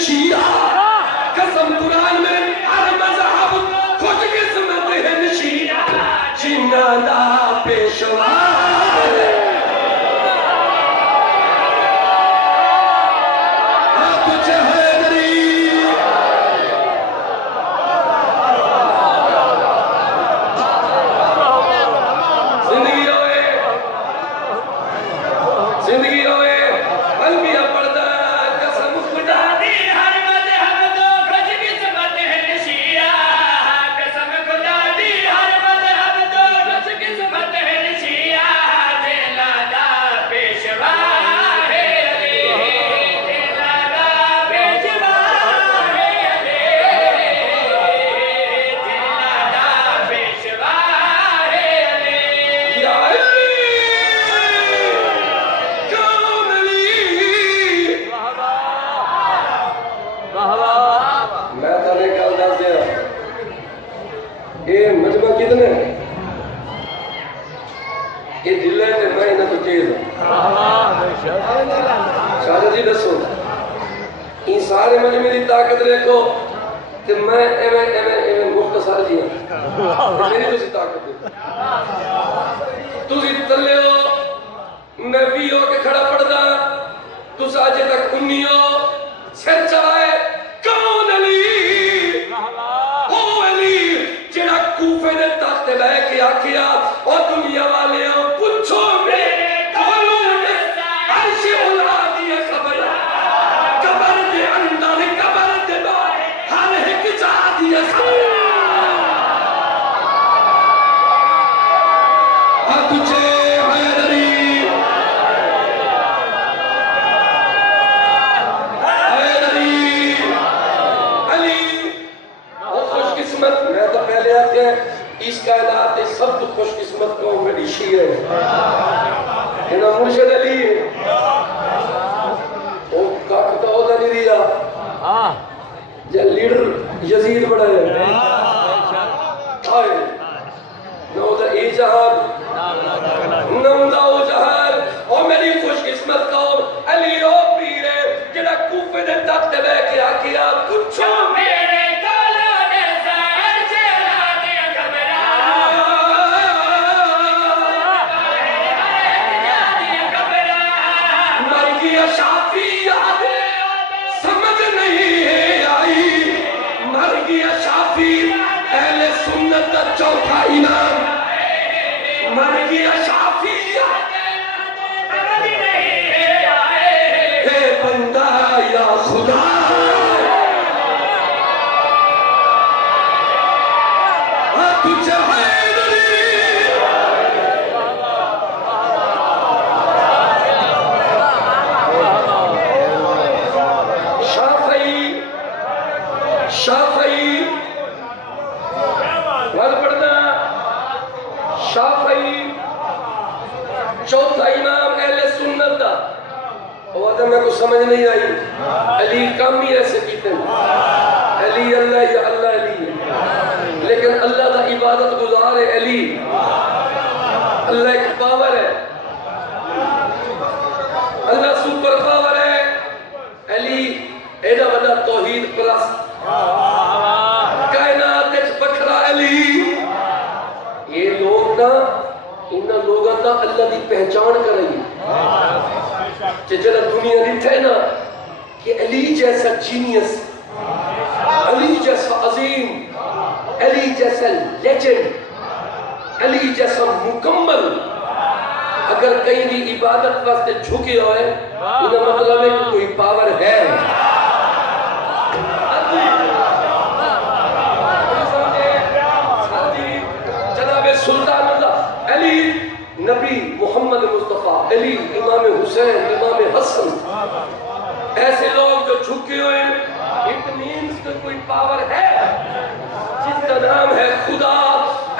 شیعہ قسم قرآن میں ہر مذہب خوش قسمت ہے شیعہ جنہ دا پیشوا سارے مجھے میری طاقت دیکھو کہ میں ایویں مختصر جی ہوں میری تسی طاقت دیکھو تسی تلے ہو میں بھی ہو کے کھڑا پڑ دا تس آجے تک انی ہو سر چلائے کون علی او علی جڑا کوفے دے تخت بہ کے آکھیا او دنیا والے ہو پوچھو میرے کولوں نے عرش الا دی خبر اس کائنات سب تو خوش قسمت قوم میری شیعہ ہے نا مرشد علی ہے وہ کاکتا ہوتا نہیں دیا یا لیڈر یزید بڑا ہے آئے نوزہ ای جہان نوزہ او جہان اور میری خوش قسمت قوم علی او پیرے جڑا کوفے دے تخت بے کے آکیا کچھو میرے چوتھا امام مر گیا شافعی اے بندہ یا خدا تجھے شافعی شافعی شافعی چوتھا امام اہل سنت دا وہ تو میں کو سمجھ نہیں آئی علی کام ہی ایسے کیتے ہیں علی اللہ یا اللہ علی ہے لیکن اللہ دا عبادت گزار ہے علی اللہ ایک پاور ہے اللہ سپر پاور ہے علی ایڈا بڑا توحید پرست کائنات ایک بکھرا علی یہ لوگ نا انہا لوگاں نا اللہ دی پہچان کر رہی جلد دنیا دی تھے نا کہ علی جیسا جینیس علی جیسا عظیم علی جیسا لیجنڈ علی جیسا مکمل اگر کہیں بھی عبادت واسطے جھکے ہوئے انہا مطلب ہے کہ کوئی پاور ہے سلطان اللہ علی نبی محمد مصطفیٰ علی امام حسین امام حسن ایسے لوگ جو جھکے ہوئے اٹ مینس کہ کوئی پاور ہے جس کا نام ہے خدا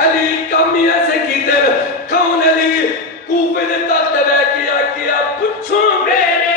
علی کمی ایسے کیتے ہیں کون علی کوفے نے تخت بے کیا پچھو میرے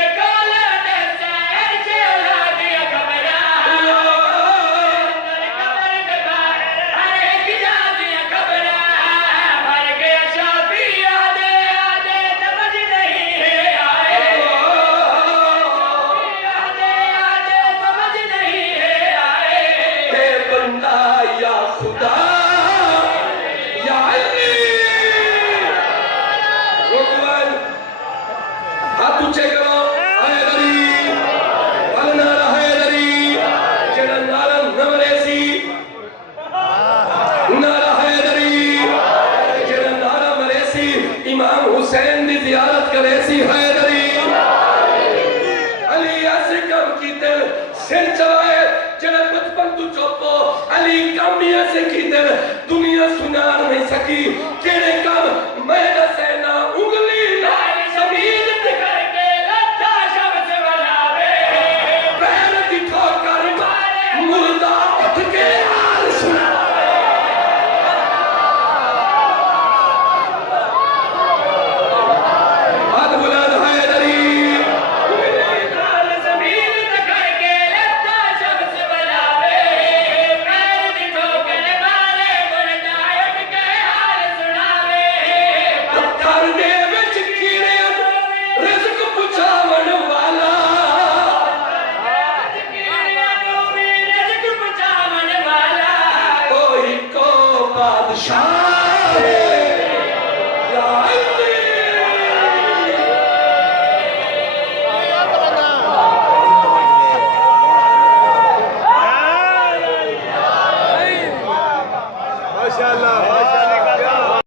پوچھے گا